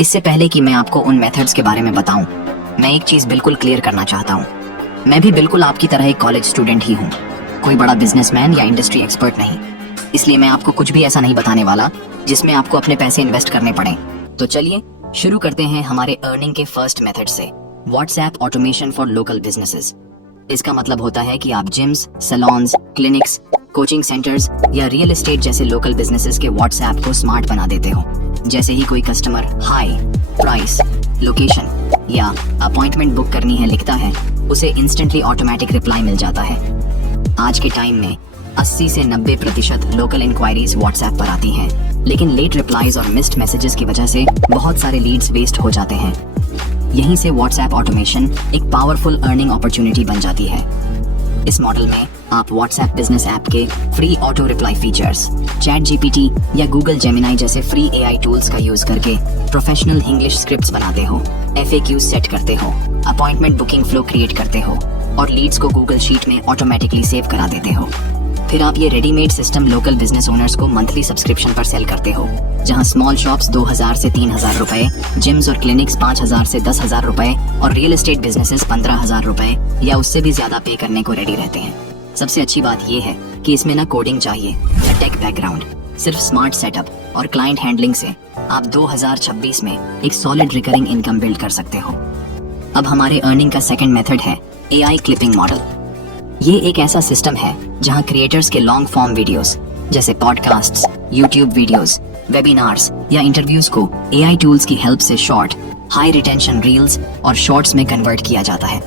इससे पहले कि मैं आपको उन मेथड्स के बारे में बताऊं, मैं एक चीज बिल्कुल क्लियर करना चाहता हूं। मैं भी बिल्कुल आपकी तरह एक कॉलेज स्टूडेंट ही हूं, कोई बड़ा बिजनेसमैन या इंडस्ट्री एक्सपर्ट नहीं। इसलिए मैं आपको कुछ भी ऐसा नहीं बताने वाला जिसमें आपको अपने पैसे इन्वेस्ट करने पड़े। तो चलिए शुरू करते हैं हमारे अर्निंग के फर्स्ट मेथड से, WhatsApp automation for local businesses. इसका मतलब होता है कि आप gyms, salons, clinics, coaching centres या रियल एस्टेट जैसे लोकल बिजनेसेस के व्हाट्सएप को स्मार्ट बना देते हो। जैसे ही कोई कस्टमर हाई, प्राइस, लोकेशन या अपॉइंटमेंट बुक करनी है लिखता है, उसे इंस्टेंटली ऑटोमेटिक रिप्लाई मिल जाता है। आज के टाइम में 80 से 90% लोकल इंक्वायरीज व्हाट्सएप पर आती हैं, लेकिन लेट रिप्लाईज और मिस्ड मैसेजेस की वजह से बहुत सारे लीड्स वेस्ट हो जाते हैं। यहीं से व्हाट्सएप ऑटोमेशन एक पावरफुल अर्निंग अपॉर्चुनिटी बन जाती है। इस मॉडल में आप व्हाट्सएप बिजनेस ऐप के free auto reply features, chat GPT या गूगल जेमिनाई जैसे फ्री एआई टूल्स का यूज करके प्रोफेशनल इंग्लिश स्क्रिप्ट्स बनाते हो, एफएक्यूज सेट करते हो, अपॉइंटमेंट बुकिंग फ्लो क्रिएट करते हो और लीड्स को गूगल शीट में ऑटोमेटिकली सेव करा देते हो। फिर आप ये readymade system local business owners को मंथली सब्सक्रिप्शन पर सेल करते हो, जहां स्मॉल शॉप्स 2000 से 3000 रुपए, जिम्स और क्लिनिक्स 5000 से 10,000 रुपए और रियल एस्टेट बिजनेसेस 15,000 रुपए या उससे भी ज्यादा पे करने को रेडी रहते हैं। सबसे अच्छी बात ये है कि इसमें ना कोडिंग चाहिए न टेक बैकग्राउंड, सिर्फ स्मार्ट सेटअप और क्लाइंट हैंडलिंग से आप 2026 में एक सॉलिड रिकरिंग इनकम बिल्ड कर सकते हो। अब हमारे अर्निंग का सेकंड मेथड है एआई क्लिपिंग मॉडल। ये एक ऐसा सिस्टम है जहां क्रिएटर्स के लॉन्ग फॉर्म वीडियोस जैसे पॉडकास्ट्स, यूट्यूब वीडियोस, वेबिनार्स या इंटरव्यूज को एआई टूल्स की हेल्प से शॉर्ट, हाई रिटेंशन रील्स और शॉर्ट्स में कन्वर्ट किया जाता है।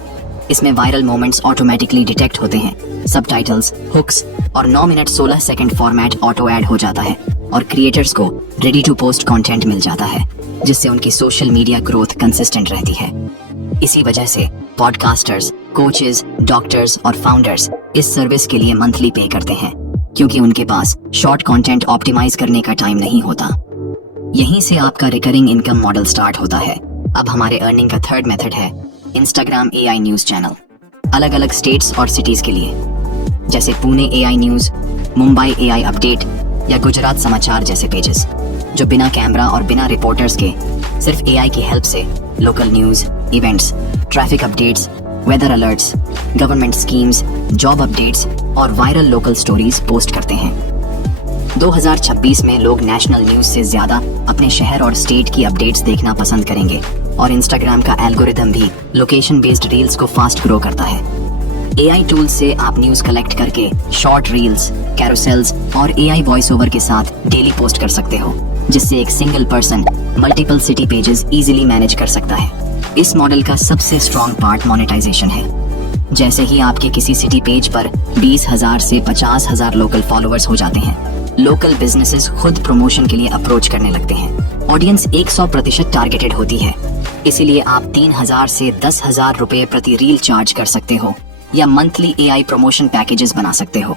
इसमें वायरल मोमेंट्स ऑटोमेटिकली डिटेक्ट होते हैं, सबटाइटल्स, हुक्स और 9 minute 16 second format auto add हो जाता है और क्रिएटर्स को रेडी टू पोस्ट कंटेंट मिल जाता है, जिससे उनकी सोशल मीडिया ग्रोथ कंसिस्टेंट रहती है। इसी वजह से पॉडकास्टर्स, कोचेस, डॉक्टर्स और फाउंडर्स इस सर्विस के लिए मंथली पे करते हैं, क्योंकि उनके पास शॉर्ट कंटेंट ऑप्टिमाइज करने का टाइम नहीं होता। यहीं से आपका रिकरिंग इनकम मॉडल स्टार्ट होता है। अब हमारे अर्निंग का थर्ड मेथड है इंस्टाग्राम एआई न्यूज चैनल, अलग अलग स्टेट्स और सिटीज के लिए, जैसे Pune AI news, Mumbai AI update या गुजरात समाचार जैसे पेजेस, जो बिना कैमरा और बिना रिपोर्टर्स के सिर्फ एआई की हेल्प से local news, events, traffic updates, weather alerts, government schemes, job updates और वायरल लोकल स्टोरीज पोस्ट करते हैं। 2026 में लोग नेशनल न्यूज से ज्यादा अपने शहर और स्टेट की अपडेट्स देखना पसंद करेंगे और इंस्टाग्राम का एल्गोरिथम भी लोकेशन बेस्ड रील्स को फास्ट ग्रो करता है। एआई टूल्स से आप न्यूज कलेक्ट करके शॉर्ट रील्स, कैरोसेल्स और एआई वॉइस ओवर के साथ डेली पोस्ट कर सकते हो, जिससे एक single person multiple city pages easily manage कर सकता है। इस मॉडल का सबसे स्ट्रॉन्ग पार्ट मोनेटाइजेशन है। जैसे ही आपके किसी सिटी पेज पर 20,000 से 50,000 लोकल फॉलोअर्स हो जाते हैं, लोकल बिजनेसेस खुद प्रमोशन के लिए अप्रोच करने लगते हैं। ऑडियंस 100% टारगेटेड होती है, इसीलिए आप 3,000 से 10,000 रुपए प्रति रील चार्ज कर सकते हो या मंथली एआई प्रमोशन पैकेजेस बना सकते हो।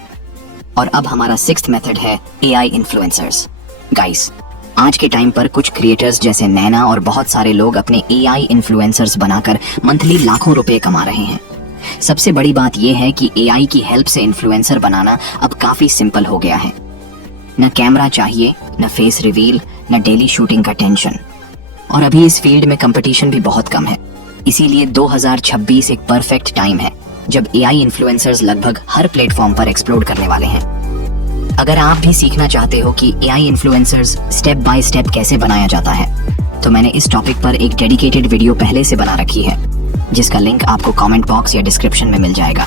और अब हमारा सिक्स्थ मेथड है एआई इन्फ्लुएंसर्स। गाइस, आज के टाइम पर कुछ क्रिएटर्स जैसे नैना और बहुत सारे लोग अपने एआई इन्फ्लुएंसर्स बनाकर मंथली लाखों रुपए कमा रहे हैं। सबसे बड़ी बात यह है कि एआई की हेल्प से इन्फ्लुएंसर बनाना अब काफी सिंपल हो गया है। न कैमरा चाहिए, न फेस रिवील, न डेली शूटिंग का टेंशन। और अभी इस फील्ड में कंपटीशन भी बहुत कम है, इसीलिए 2026 एक परफेक्ट टाइम है जब एआई इन्फ्लुएंसर्स लगभग हर प्लेटफॉर्म पर एक्सप्लोड करने वाले हैं। अगर आप भी सीखना चाहते हो कि AI influencers step by step कैसे बनाया जाता है, तो मैंने इस टॉपिक पर एक डेडिकेटेड वीडियो पहले से बना रखी है, जिसका लिंक आपको कमेंट बॉक्स या डिस्क्रिप्शन में मिल जाएगा।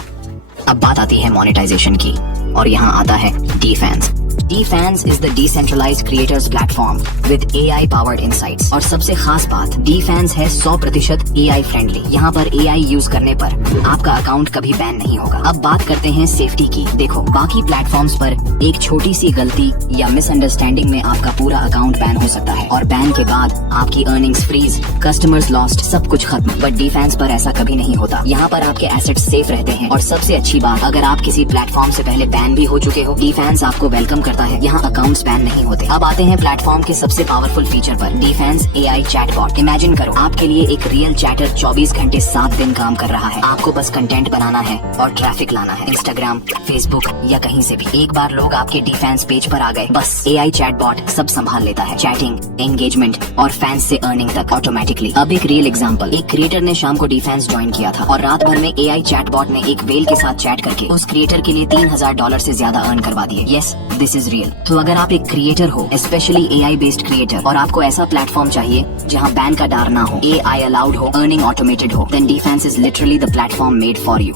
अब बात आती है मोनेटाइजेशन की, और यहाँ आता है DFans। DFans is the decentralized creators platform with AI powered insights। और सबसे खास बात, DFans है 100% AI फ्रेंडली। यहाँ पर AI यूज करने पर आपका अकाउंट कभी बैन नहीं होगा। अब बात करते हैं सेफ्टी की। देखो, बाकी प्लेटफॉर्म्स पर एक छोटी सी गलती या मिसअंडरस्टैंडिंग में आपका पूरा अकाउंट बैन हो सकता है, और बैन के बाद आपकी अर्निंग्स फ्रीज, कस्टमर्स लॉस्ट, सब कुछ खत्म। बट DFans पर ऐसा कभी नहीं होता। यहाँ पर आपके एसेट्स सेफ रहते हैं, और सबसे अच्छी बात, अगर आप किसी प्लेटफॉर्म से पहले बैन भी हो चुके हो, DFans आपको वेलकम करता है। यहाँ अकाउंट्स बैन नहीं होते। अब आते हैं प्लेटफॉर्म के सबसे पावरफुल फीचर पर, डिफेंस AI चैटबॉट। इमेजिन करो आपके लिए एक रियल चैटर 24 घंटे 7 दिन काम कर रहा है। आपको बस कंटेंट बनाना है और ट्रैफिक लाना है, इंस्टाग्राम, फेसबुक या कहीं से भी। एक बार लोग आपके डिफेंस पेज पर आ गए, बस AI चैटबॉट सब संभाल लेता है, चैटिंग, एंगेजमेंट और फैंस से अर्निंग तक ऑटोमेटिकली। अब एक रियल एग्जांपल, एक क्रिएटर ने शाम को डिफेंस ज्वाइन किया था और रात भर में AI चैटबॉट ने एक वेल के साथ चैट करके उस क्रिएटर के लिए $3000 से ज्यादा अर्न करवा दिए। Yes, this is real. तो अगर आप एक क्रिएटर हो, स्पेशली AI बेस्ड क्रिएटर, और आपको ऐसा प्लेटफॉर्म चाहिए जहाँ बैन का डर ना हो, AI अलाउड हो, अर्निंग ऑटोमेटेड हो, then defence is literally the platform made for you.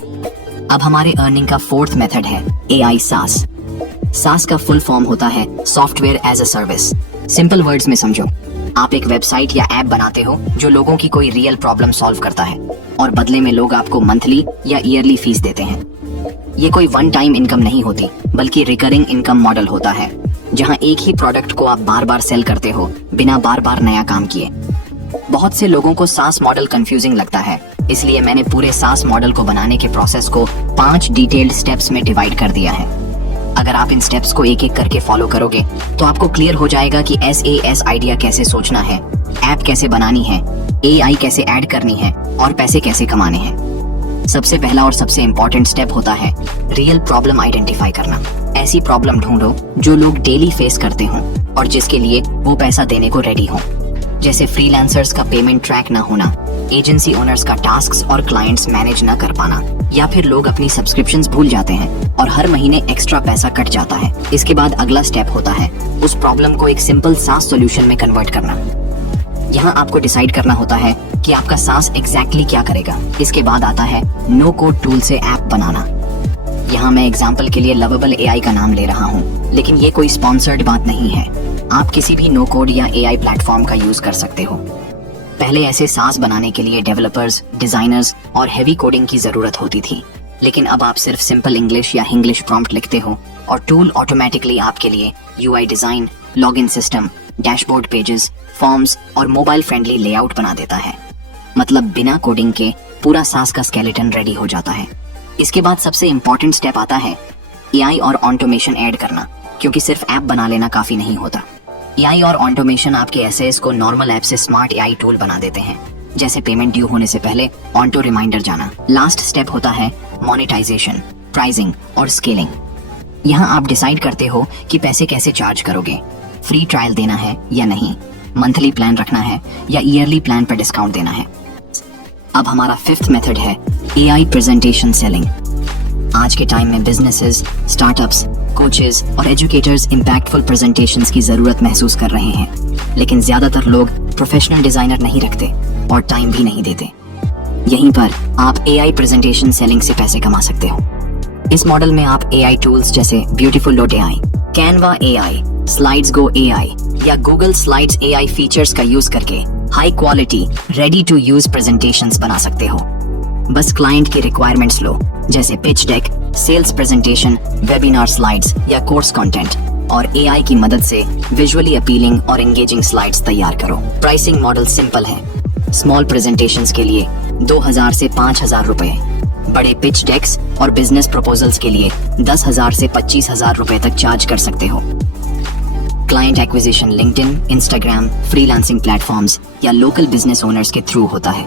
अब हमारे अर्निंग का फोर्थ मेथड है AI SaaS। SaaS का फुल फॉर्म होता है software as a service. Simple words में समझो, आप एक वेबसाइट या ऐप बनाते हो जो लोगों की कोई रियल प्रॉब्लम सॉल्व करता है और बदले में लोग आपको मंथली या ईयरली फीस देते हैं। ये कोई वन टाइम इनकम नहीं होती, बल्कि रिकरिंग इनकम मॉडल होता है, जहां एक ही प्रोडक्ट को आप बार बार सेल करते हो बिना बार बार नया काम किए। बहुत से लोगों को SaaS मॉडल कंफ्यूजिंग लगता है, इसलिए मैंने पूरे SaaS मॉडल को बनाने के प्रोसेस को 5 डिटेल्ड स्टेप्स में डिवाइड कर दिया है। अगर आप इन स्टेप्स को एक एक करके फॉलो करोगे तो आपको क्लियर हो जाएगा कि SaaS आइडिया कैसे सोचना है, ऐप कैसे बनानी है, AI कैसे ऐड करनी है और पैसे कैसे कमाने हैं। सबसे पहला और सबसे इम्पोर्टेंट स्टेप होता है रियल प्रॉब्लम आइडेंटिफाई करना। ऐसी प्रॉब्लम ढूंढो जो लोग डेली फेस करते हों और जिसके लिए वो पैसा देने को रेडी हों, जैसे फ्रीलांसर्स का पेमेंट ट्रैक ना होना, एजेंसी ओनर्स का टास्क्स और क्लाइंट्स मैनेज ना कर पाना, या फिर लोग अपनी सब्सक्रिप्शंस भूल जाते हैं और हर महीने एक्स्ट्रा पैसा कट जाता है। इसके बाद अगला स्टेप होता है उस प्रॉब्लम को एक सिंपल SaaS सॉल्यूशन में कन्वर्ट करना। यहाँ आपको डिसाइड करना होता है कि आपका SaaS एग्जैक्टली क्या करेगा। इसके बाद आता है नो कोड टूल से ऐप बनाना। यहाँ मैं एग्जाम्पल के लिए लवेबल AI का नाम ले रहा हूँ, लेकिन ये कोई स्पॉन्सर्ड बात नहीं है। आप किसी भी नो कोड या AI प्लेटफॉर्म का यूज कर सकते हो। पहले ऐसे SaaS बनाने के लिए डेवलपर्स, डिजाइनर्स और हेवी कोडिंग की जरूरत होती थी, लेकिन अब आप सिर्फ सिंपल इंग्लिश या इंग्लिश प्रॉम्प्ट लिखते हो और टूल ऑटोमेटिकली आपके लिए UI design, login system, dashboard pages, forms और मोबाइल फ्रेंडली लेआउट बना देता है। मतलब बिना कोडिंग के पूरा SaaS का स्केलेटन रेडी हो जाता है। इसके बाद सबसे इम्पोर्टेंट स्टेप आता है AI और ऑटोमेशन ऐड करना, क्योंकि सिर्फ ऐप बना लेना काफी नहीं होता। AI और ऑटोमेशन आपके एसेस को नॉर्मल ऐप से स्मार्ट AI टूल बना देते हैं, जैसे पेमेंट ड्यू होने से पहले ऑटो रिमाइंडर जाना। लास्ट स्टेप होता है मोनेटाइजेशन, प्राइसिंग और स्केलिंग। यहाँ आप डिसाइड करते हो कि पैसे कैसे चार्ज करोगे, फ्री ट्रायल देना है या नहीं, मंथली प्लान रखना है या ईयरली प्लान पर डिस्काउंट देना है। अब हमारा फिफ्थ मेथड है AI प्रेजेंटेशन सेलिंग। आज के टाइम में बिजनेसेस, स्टार्टअप्स, कोचेस और एजुकेटर्स इम्पैक्टफुल प्रेजेंटेशंस की जरूरत महसूस कर रहे हैं, लेकिन ज्यादातर लोग प्रोफेशनल डिजाइनर नहीं रखते और टाइम भी नहीं देते। यहीं पर आप AI प्रेजेंटेशन सेलिंग से पैसे कमा सकते हो। इस मॉडल में आप AI टूल्स जैसे Beautiful.ai, Canva AI, SlidesGo AI या Google Slides AI फीचर्स का यूज करके high quality ready to use presentations बना सकते हो। बस क्लाइंट की रिक्वायरमेंट्स लो, जैसे pitch deck, sales presentation, webinar slides या कोर्स कंटेंट, और AI की मदद से विजुअली अपीलिंग और एंगेजिंग स्लाइड्स तैयार करो। प्राइसिंग मॉडल सिंपल है। स्मॉल प्रेजेंटेशंस के लिए 2000 से 5000 रुपए, बड़े पिच डेक्स और बिजनेस प्रपोजल्स के लिए 10,000 से 25,000 रुपए तक चार्ज कर सकते हो। Client acquisition LinkedIn, Instagram, freelancing platforms या लोकल बिजनेस ओनर्स के थ्रू होता है।